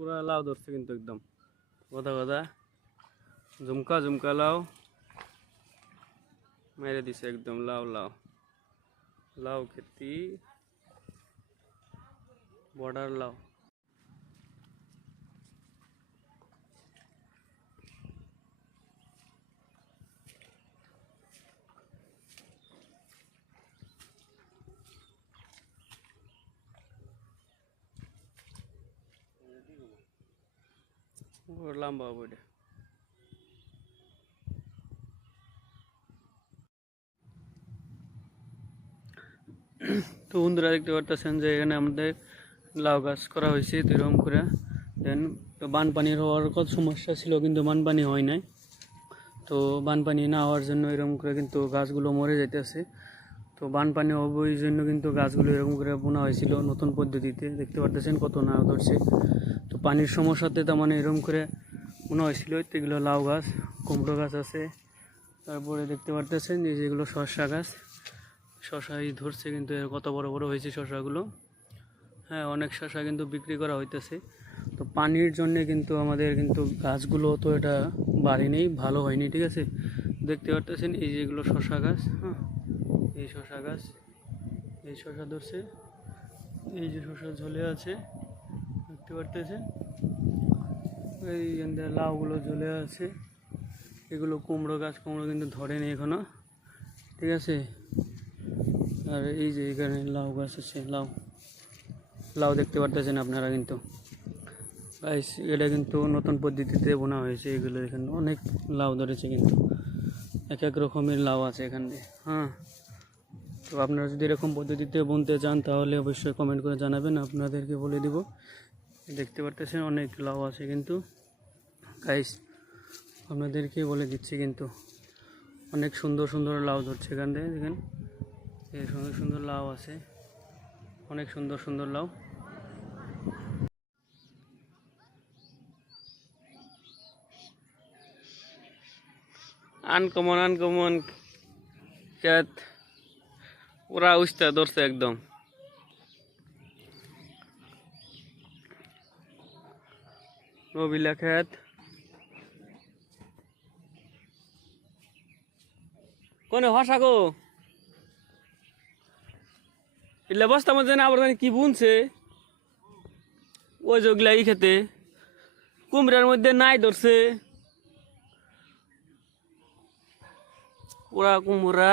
পুরা লাউ ধরছে কিন্তু একদম গদা গদা ঝুমকা ঝুমকা লাউ মেরে দিছে একদম লাউ লাউ লাউ খেতি বর্ডার লাউ লম্বা বইটা তো বন্ধুরা দেখতে পারতেছেন যে এখানে আমাদের লাউ গাছ করা হয়েছে তো এরকম করে দেন তো বানপানির হওয়ার কত সমস্যা ছিল কিন্তু বানপানি হয় নাই তো বানপানি না হওয়ার জন্য এরকম করে কিন্তু গাছগুলো মরে যাইতেছে তো বানপানি হবে ওই জন্য কিন্তু গাছগুলো এরকম করে বোনা হয়েছিল নতুন পদ্ধতিতে দেখতে পারতেছেন কত নাও ধরছে তো পানির সমস্যাতে তার মানে এরকম করে বোনা হয়েছিল তো এগুলো লাউ গাছ কুমড়ো গাছ আছে তারপরে দেখতে পারতেছেন যে যেগুলো শসা গাছ শসাই ধরছে কিন্তু কত বড় বড় হয়েছে শসাগুলো হ্যাঁ অনেক শসা কিন্তু বিক্রি করা হইতেছে তো পানির জন্য কিন্তু আমাদের কিন্তু গাছগুলো তো এটা বাড়েনি ভালো হয়নি ঠিক আছে দেখতে পারতেছেন এই যেগুলো শসা গাছ হ্যাঁ এই শসা গাছ এই শসা ধরছে এই যে শসা ঝুলে আছে দেখতে পারতেছেন এই লাউগুলো ঝুলে আছে এগুলো কুমড়ো গাছ কুমড়ো কিন্তু ধরেনি এখনো ঠিক আছে আর এই যে এখানে লাউ গাছ আছে লাউ লাউ দেখতে পারতেছেন আপনারা কিন্তু গাইস এটা কিন্তু নতুন পদ্ধতিতে বোনা হয়েছে এগুলো এখানে অনেক লাউ ধরেছে কিন্তু এক এক রকমের লাউ আছে এখানে হ্যাঁ তো আপনারা যদি এরকম পদ্ধতিতে বুনতে চান তাহলে অবশ্যই কমেন্ট করে জানাবেন আপনাদেরকে বলে দিব দেখতে পারতেছেন অনেক লাউ আছে কিন্তু গাইস আপনাদেরকে বলে দিচ্ছি কিন্তু অনেক সুন্দর সুন্দর লাউ ধরছে এখান থেকে দেখেন এই সুন্দর সুন্দর লাউ আছে অনেক সুন্দর সুন্দর লাউ আনকমন আনকমন ক্ষেত পুরা উস্তা ধরছে একদম নবিলা ক্ষেত কোনে হসা গো এলে বস্তার মধ্যে না আবার কি বুনছে ওই যেগুলা এই খেতে কুমড়ার মধ্যে নাই ধরছে পুরা কুমড়া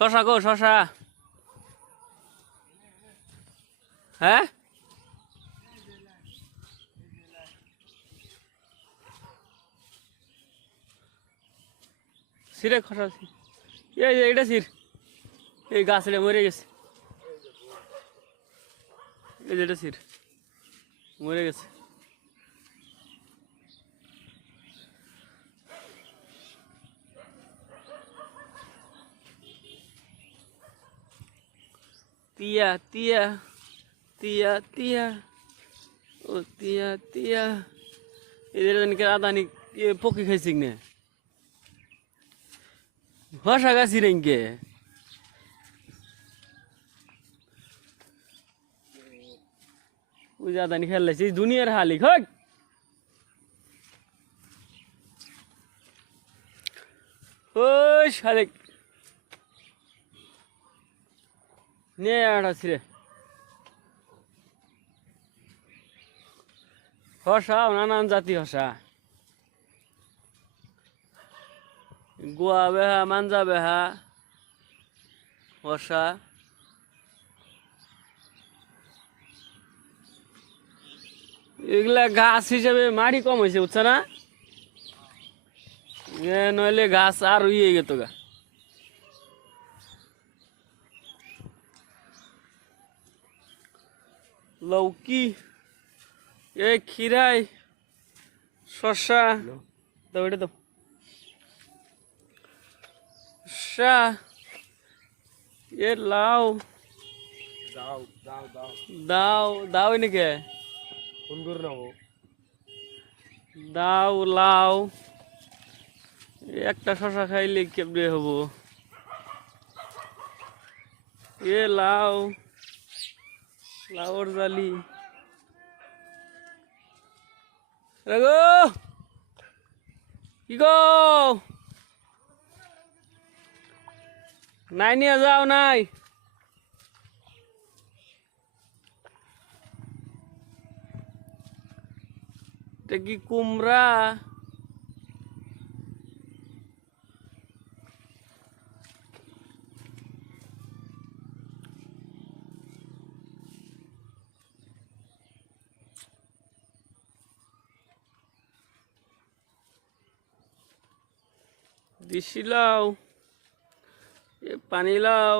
শশা গো শশা হ্যাঁ সিরে খসা এই যে এটা সির এই গাছটা মরে গেছে এই যে এটা সির মরে গেছে তিয়া তিয়া তিয়া তিয়া ও তিয়া তিয়া এদের আদানি পকি খাইছি না হসা গাছি রেঙ্কে ওই আদানি খেলাইছি দুনিয়ার হালিক হোক ওই শালিক নিয়ে আছি রে হসা নানান জাতি হসা গোয়া বেহা মাঞ্জা বেহা হসা এগুলা গাছ হিসেবে মাটি কম হয়েছে বুঝছো না নইলে গাছ আর ইয়ে গেত গা লৌকি এ খিরাই শসা দাও এটা দাও শসা এ লাউ দাও দাও দাও দাও দাও নাকি ফোন করে নেবো দাও লাউ একটা শসা খাইলে কেমনে হবো এ লাউ লাউর জালি রাগো কি গো নাই নিয়ে যাও নাই এটা কি কুমড়া দিছি লাউ এ পানি লাউ